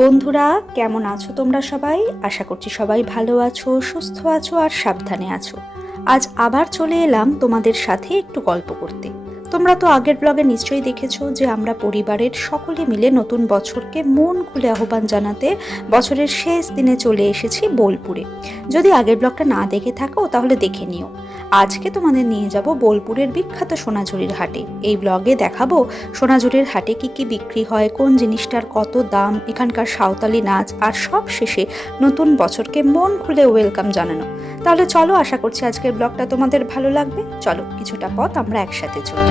বন্ধুরা, কেমন আছো তোমরা সবাই? আশা করছি সবাই ভালো আছো, সুস্থ আছো আর সাবধানে আছো। আজ আবার চলে এলাম তোমাদের সাথে একটু গল্প করতে। তোমরা তো আগের ব্লগে নিশ্চয়ই দেখেছো যে আমরা পরিবারের সকলে মিলে নতুন বছরকে মন খুলে আহ্বান জানাতে বছরের শেষ দিনে চলে এসেছি বোলপুরে। যদি আগের ব্লগটা না দেখে থাকো তাহলে দেখে নিও। আজকে তোমাদের নিয়ে যাব বোলপুরের বিখ্যাত সোনাঝুরির হাটে। এই ব্লগে দেখাবো সোনাঝুরির হাটে কি কি বিক্রি হয়, কোন জিনিসটার কত দাম, এখানকার সাঁওতালি নাচ, আর সব শেষে নতুন বছরকে মন খুলে ওয়েলকাম জানানো। তাহলে চলো, আশা করছি আজকের ব্লগটা তোমাদের ভালো লাগবে। চলো, কিছুটা পথ আমরা একসাথে চলি।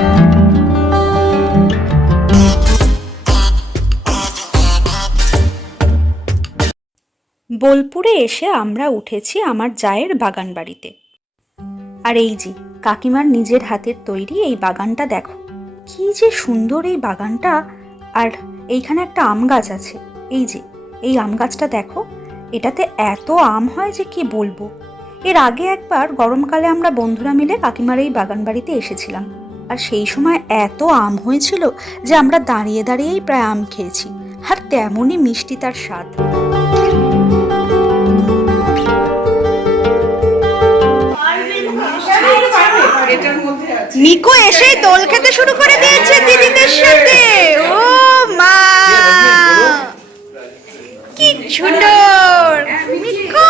বোলপুরে এসে আমরা উঠেছি আমার জায়ের বাগান বাড়িতে। আর এই যে কাকিমার নিজের হাতের তৈরি এই বাগানটা দেখো, কি যে সুন্দর এই বাগানটা। আর এইখানে একটা আম গাছ আছে, এই যে এই আম গাছটা দেখো, এটাতে এত আম হয় যে কি বলবো। এর আগে একবার গরমকালে আমরা বন্ধুরা মিলে কাকিমার এই বাগান বাড়িতে এসেছিলাম, আর সেই সময় এত আম হয়েছিল যে আমরা দাঁড়িয়ে দাঁড়িয়েই প্রায় আম খেয়েছি। আর তেমনই মিষ্টি তার স্বাদ। মিকো এসেই দোল খেতে শুরু করে দিয়েছে দিদিদের সাথে। ও মা, কি সুন্দর মিকো,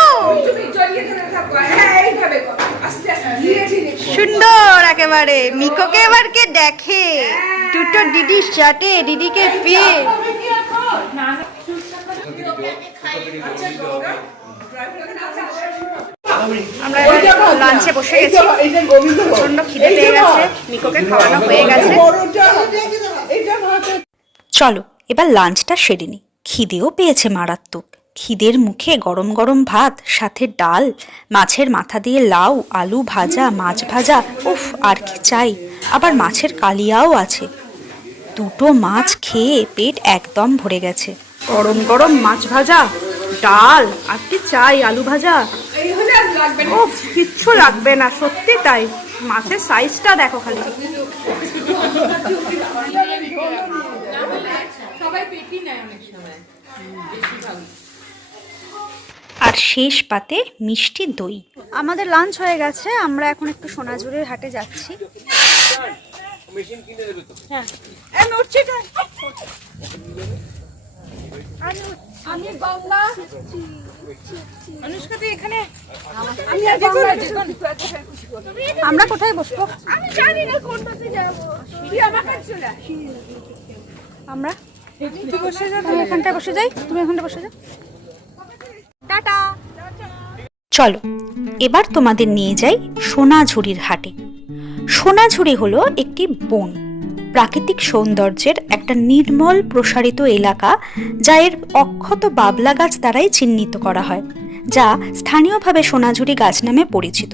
সুন্দর একেবারে। মিকোকে এবার কে দেখে, দুটো দিদি সাথে দিদিকে পেয়ে। আমরা লাঞ্চে বসে গেছি, প্রচন্ড খিদে পেয়ে গেছে, মিকোকে খাওয়ানো হয়ে গেছে। চলো এবার লাঞ্চটা সেরে নি। খিদেও পেয়েছে মারাত্মক। খিদের মুখে গরম গরম ভাত, সাথে ডাল, মাছের মাথা দিয়ে লাউ, আলু ভাজা, মাছ ভাজা, উফ আর কি চাই। আবার মাছের কালিয়াও আছে। দুটো মাছ খেয়ে পেট একদম ভরে গেছে। গরম গরম মাছ ভাজা, ডাল, আর কি চাই, আলু ভাজা, ও কিচ্ছু লাগবে না, সত্যি তাই। মাছের সাইজটা দেখো খালি। আর শেষ পাতে মিষ্টি দই। আমাদের লাঞ্চ হয়ে গেছে, আমরা এখন একটু সোনাঝুরির হাটে যাচ্ছি। আমরা কোথায় বসবো? আমি জানি না কোনটাতে যাব। তুই আমার কাছে চলে আয়। আমরা বসে যাই, তুমি এখানটায় বসে যাই, তুমি এখানটায় বসে যাও। টাটা। চলো এবার তোমাদের নিয়ে যাই সোনাঝুরির হাটে। সোনাঝুরি হলো একটি বন, প্রাকৃতিক সৌন্দর্যের একটা নির্মল প্রসারিত এলাকা, যা এর অক্ষত বাবলা গাছ দ্বারাই চিহ্নিত করা হয়, যা স্থানীয়ভাবে সোনাঝুরি গাছ নামে পরিচিত।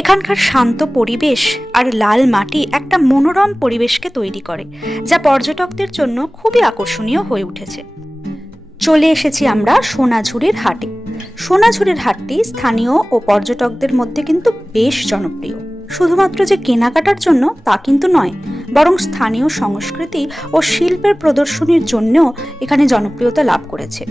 এখানকার শান্ত পরিবেশ আর লাল মাটি একটা মনোরম পরিবেশকে তৈরি করে, যা পর্যটকদের জন্য খুবই আকর্ষণীয় হয়ে উঠেছে। চলে এসেছি আমরা সোনাঝুরির হাটে। সোনাঝুরির হাটটি স্থানীয় ও পর্যটকদের মধ্যে কিন্তু বেশ জনপ্রিয়। শুধুমাত্র যে কেনাকাটার জন্য তা কিন্তু নয়, বরং স্থানীয় সংস্কৃতি ও শিল্পের প্রদর্শনীর জন্যও এখানে জনপ্রিয়তা লাভ করেছে।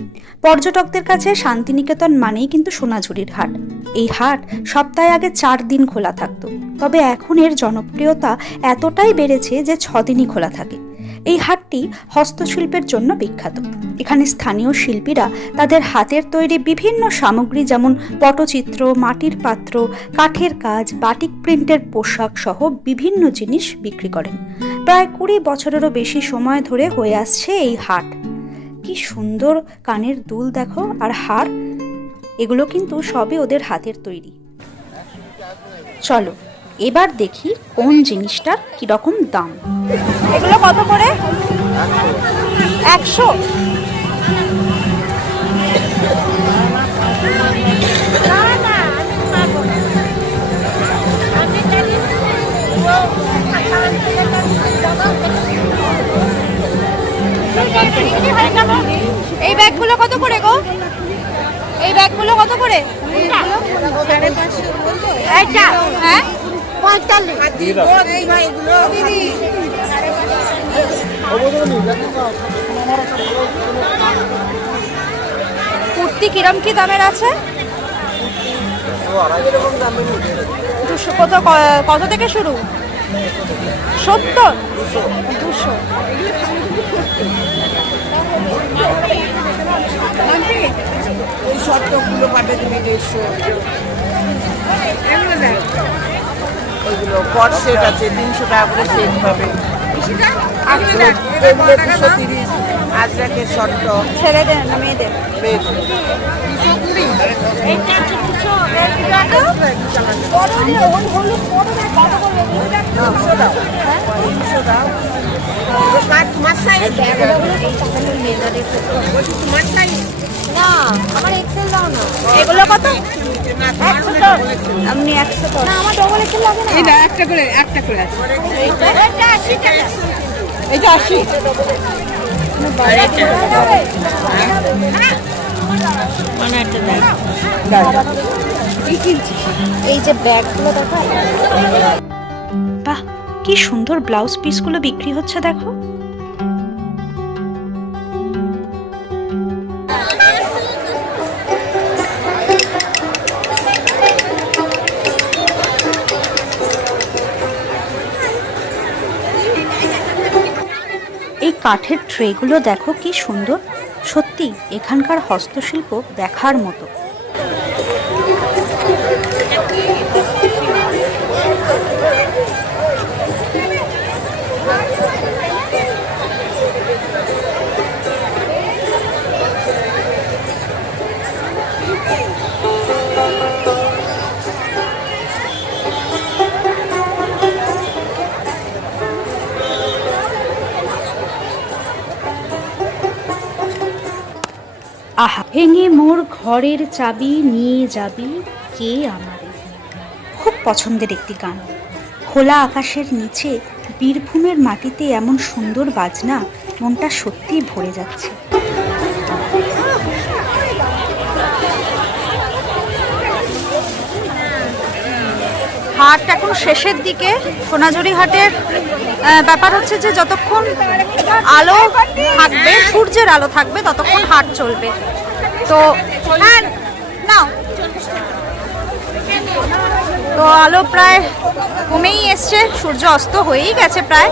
পর্যটকদের কাছে শান্তিনিকেতন মানেই কিন্তু সোনাঝুরির হাট। এই হাট সপ্তাহে আগে 4 দিন খোলা থাকতো, তবে এখন এর জনপ্রিয়তা এতটাই বেড়েছে যে 6 দিনই খোলা থাকে। এই হাটটি হস্তশিল্পের জন্য বিখ্যাত। এখানে স্থানীয় শিল্পীরা তাদের হাতের তৈরি বিভিন্ন সামগ্রী, যেমন পটচিত্র, মাটির পাত্র, কাঠের কাজ, বাটিক প্রিন্টের পোশাক সহ বিভিন্ন জিনিস বিক্রি করেন। প্রায় 20 বছরেরও বেশি সময় ধরে হয়ে আসছে এই হাট। কি সুন্দর কানের দুল দেখো, আর হার, এগুলো কিন্তু সবই ওদের হাতের তৈরি। চলো এবার দেখি কোন জিনিসটার কিরকম দাম। এগুলো কত করে? 100। এই ব্যাগগুলো কত করে গো? এই ব্যাগগুলো কত করে? 550। হ্যাঁ 45। সত্যি কিরম কি দামের আছে? 200 কত থেকে শুরু? 70, 200। এই শর্টগুলো পাবে তুমি 150। ওইগুলো কট সেট আছে 300 টাকা করে সেট পাবে। এগুলো 230। আজরাকের শর্ট ছেলেদের না মেয়েদের? মেয়েদের। এগুলো কত? আপনি 100 না, আমার ডবল এক্সেল লাগে না। এটা একটা করে আছে। এইটা 80 টাকা। এইটা 80। এই যে ব্যাগগুলো দেখো, বাহ কি সুন্দর ব্লাউজ পিসগুলো বিক্রি হচ্ছে দেখো। এই কাঠের ট্রেগুলো দেখো কি সুন্দর, সত্যি এখানকার হস্তশিল্প দেখার মতো। আহা, ভেঙে মোর ঘরের চাবি নিয়ে যাবি কে আমারে, খুব পছন্দের একটি গান। খোলা আকাশের নিচে বীরভূমের মাটিতে এমন সুন্দর বাজনা, মনটা সত্যিই ভরে যাচ্ছে। হাট এখন শেষের দিকে। সোনাঝুরি হাটের ব্যাপার হচ্ছে যে যতক্ষণ আলো থাকবে, সূর্যের আলো থাকবে, ততক্ষণ হাট চলবে। তো নাও, তো আলো প্রায় কমেই এসছে, সূর্য অস্ত হয়েই গেছে প্রায়,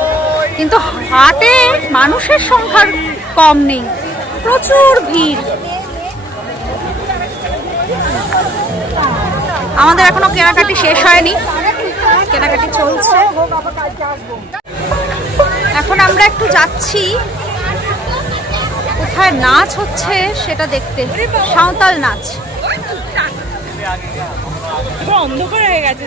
কিন্তু হাটে মানুষের সংখ্যা কম নেই, প্রচুর ভিড়। আমাদের এখনো কেনাকাটি শেষ হয়নি, কেনাকাটি চলছে। এখন আমরা একটু যাচ্ছি কোথায় নাচ হচ্ছে সেটা দেখতে, সাঁওতাল নাচ। অন্ধকার হয়ে গেছে।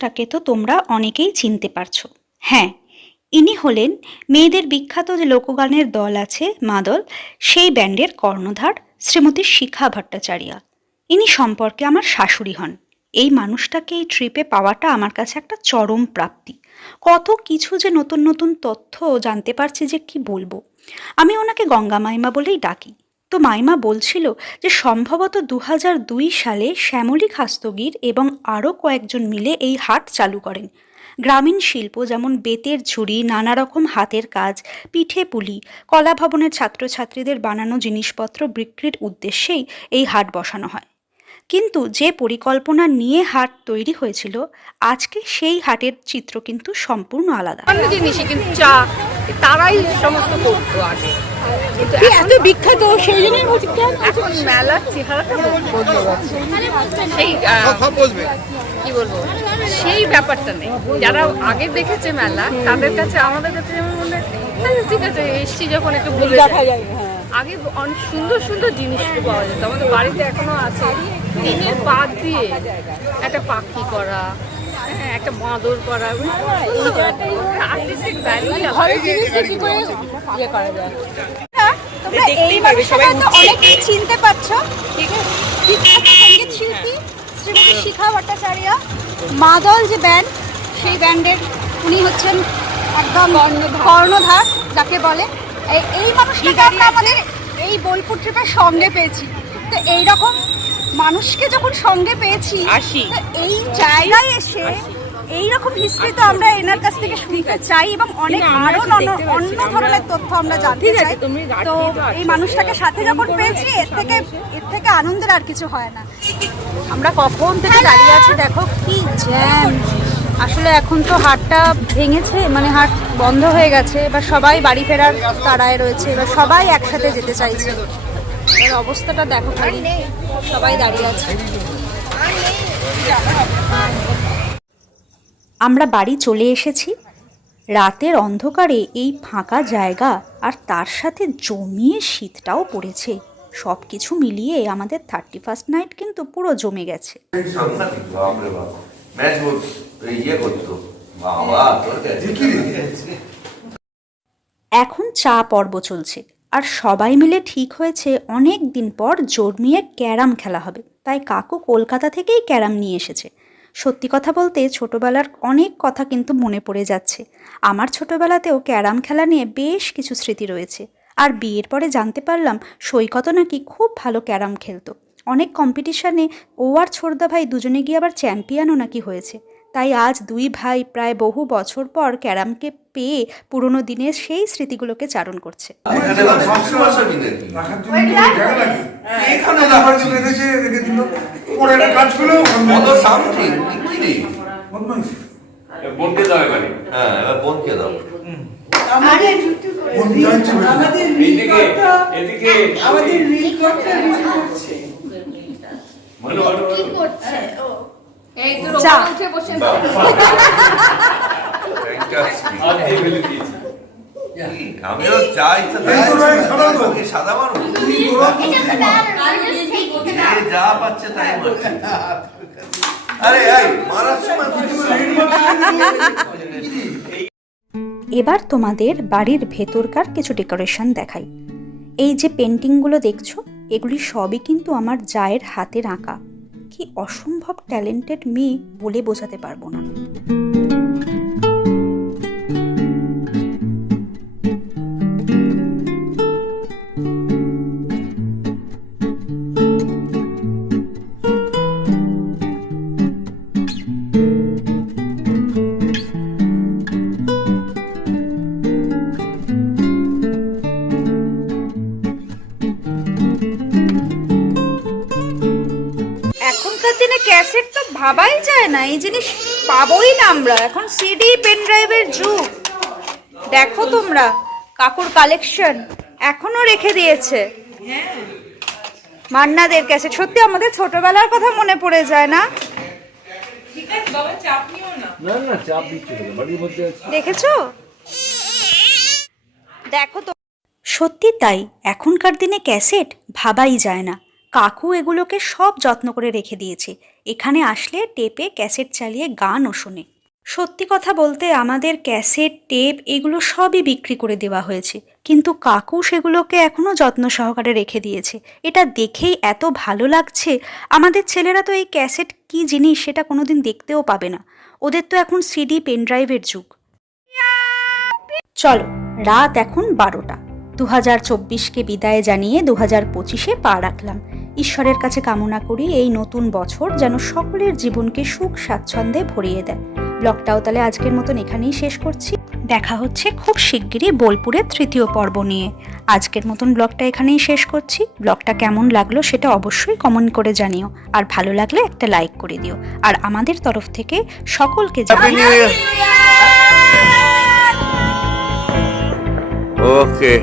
মানুষটাকে তো তোমরা অনেকেই চিনতে পারছো। হ্যাঁ, ইনি হলেন মেয়েদের বিখ্যাত যে লোকগানের দল আছে মাদল, সেই ব্যান্ডের কর্ণধার শ্রীমতী শিখা ভট্টাচার্য। ইনি সম্পর্কে আমার শাশুড়ি হন। এই মানুষটাকে এই ট্রিপে পাওয়াটা আমার কাছে একটা চরম প্রাপ্তি। কত কিছু যে নতুন নতুন তথ্য জানতে পারছি যে কি বলবো। আমি ওনাকে গঙ্গা মাইমা বলেই ডাকি। তো মাইমা বলছিল যে সম্ভবত 2002 সালে শ্যামলী খাস্তগির এবং আরও কয়েকজন মিলে এই হাট চালু করেন। গ্রামীণ শিল্প যেমন বেতের ঝুড়ি, নানা রকম হাতের কাজ, পিঠে পুলি, কলা ভবনের ছাত্রছাত্রীদের বানানো জিনিসপত্র বিক্রির উদ্দেশ্যেই এই হাট বসানো হয়। কিন্তু যে পরিকল্পনা নিয়ে হাট তৈরি হয়েছিল, আজকে সেই হাটের চিত্র কিন্তু সম্পূর্ণ আলাদা। অন্য জিনিসই কিন্তু চা তারাই সমস্ত করতো আগে, কিন্তু এত বিখ্যাত সেই জন্যই বলছি কেন এখন মেলার চেহারাটা বদলে গেছে। সেই কি বলবো, সেই ব্যাপারটা নেই। যারা আগে দেখেছে মেলা তাদের কাছে, আমাদের কাছে যেমন মনে হয় ঠিক আছে এসছি যখন একটু বলে যায়। আগে অনেক সুন্দর সুন্দর জিনিস পাওয়া যেত, আমাদের বাড়িতে এখনো আছে। টিনের পাত দিয়ে একটা পাখি করা, হ্যাঁ একটা বাঁদর করা, আর্টিস্টিক ভ্যালু করা যায়। তোমরা এই মানুষটাকে তো অনেকেই চিনতে পারছো। বিখ্যাত সঙ্গীত শিল্পী শ্রীমতী শিখা ভট্টাচার্য, মাদল যে ব্যান্ড, সেই ব্যান্ডের উনি হচ্ছেন একদম কর্ণধার যাকে বলে। এই মানুষটাকে আমরা আমাদের এই বোলপুর ট্রিপের সঙ্গে পেয়েছি। তো এইরকম মানুষকে যখন সঙ্গে পেয়েছি, তো এই জায়গায় এসে এইরকম হিস্ট্রি তো আমরা এনার কাছ থেকে শুনতে চাই এবং অনেক আরো অন্য ধরনের তথ্য আমরা জানতে চাই। তো এই মানুষটাকে সাথে যখন পেয়েছি, এর থেকে আনন্দের আর কিছু হয় না। আমরা কখন থেকে দাঁড়িয়ে আছি, দেখো কি জ্যাম। আসলে এখন তো হাটটা ভেঙেছে, মানে হাট বন্ধ হয়ে গেছে। এবার সবাই বাড়ি ফেরার তাড়ায় রয়েছে, এবার সবাই একসাথে যেতে চাইছে। এবার অবস্থাটা দেখো, খালি সবাই দাঁড়িয়ে আছে। আমরা বাড়ি চলে এসেছি। রাতের অন্ধকারে এই ফাঁকা জায়গা আর তার সাথে জমিয়ে শীতটাও পড়েছে। সব কিছু মিলিয়ে আমাদের 31st নাইট কিন্তু পুরো জমে গেছে। এখন চা পর্ব চলছে আর সবাই মিলে ঠিক হয়েছে অনেক দিন পর জমিয়ে ক্যারাম খেলা হবে। তাই কাকু কলকাতা থেকেই ক্যারাম নিয়ে এসেছে। সত্যি কথা বলতে ছোটবেলার অনেক কথা কিন্তু মনে পড়ে যাচ্ছে। আমার ছোটবেলাতেও ক্যারাম খেলা নিয়ে বেশ কিছু স্মৃতি রয়েছে। আর বিয়ের পরে জানতে পারলাম সৈকত নাকি খুব ভালো ক্যারাম খেলতো। অনেক কম্পিটিশানে ও আর ছোটদা ভাই দুজনে গিয়ে আবার চ্যাম্পিয়নও নাকি হয়েছে। তাই আজ দুই ভাই প্রায় বহু বছর পর ক্যারামকে পেয়ে পুরনো দিনের সেই স্মৃতিগুলোকে চারণ করছে। আমিও চাই সাদা মানুষ যা পাচ্ছে তাই মারছে। এবার তোমাদের বাড়ির ভেতরকার কিছু ডেকোরেশন দেখাই। এই যে পেন্টিংগুলো দেখছো, এগুলি সবই কিন্তু আমার জায়ের হাতের আঁকা। কি অসম্ভব ট্যালেন্টেড মেয়ে বলে বোঝাতে পারবো না। এখনকার দিনে ক্যাসেট তো ভাবাই যায় না, এই জিনিস পাবোই না আমরা। এখন সিডি পেন ড্রাইভের যুগ। দেখো তোমরা কাকুর কালেকশন এখনো রেখে দিয়েছে। মান্নাদের ক্যাসেট, সত্যি আমাদের ছোটবেলার কথা মনে পড়ে যায় না? দেখেছো? দেখো তো, সত্যি তাই, এখনকার দিনে ক্যাসেট ভাবাই যায় না। কাকু এগুলোকে সব যত্ন করে রেখে দিয়েছে, এখানে আসলে টেপে ক্যাসেট চালিয়ে গানও শোনে। সত্যি কথা বলতে আমাদের ক্যাসেট, টেপ এগুলো সবই বিক্রি করে দেওয়া হয়েছে, কিন্তু কাকু সেগুলোকে এখনও যত্ন সহকারে রেখে দিয়েছে। এটা দেখেই এত ভালো লাগছে। আমাদের ছেলেরা তো এই ক্যাসেট কী জিনিস সেটা কোনোদিন দেখতেও পাবে না, ওদের তো এখন সিডি পেনড্রাইভের যুগ। চলো, রাত এখন 12টা। 2024কে বিদায় জানিয়ে 2025-এ পা রাখলাম। ঈশ্বরের কাছে কামনা করি এই নতুন বছর যেন সকলের জীবনকে সুখ স্বাচ্ছন্দ্যে ভরিয়ে দেয়। ব্লগটাও তাহলে আজকের মতন এখানেই শেষ করছি। দেখা হচ্ছে খুব শিগগিরই বোলপুরের 3য় পর্ব নিয়ে। আজকের মতন ব্লগটা এখানেই শেষ করছি। ব্লগটা কেমন লাগলো সেটা অবশ্যই কমেন্ট করে জানিও, আর ভালো লাগলে একটা লাইক করে দিও। আর আমাদের তরফ থেকে সকলকে ওকে।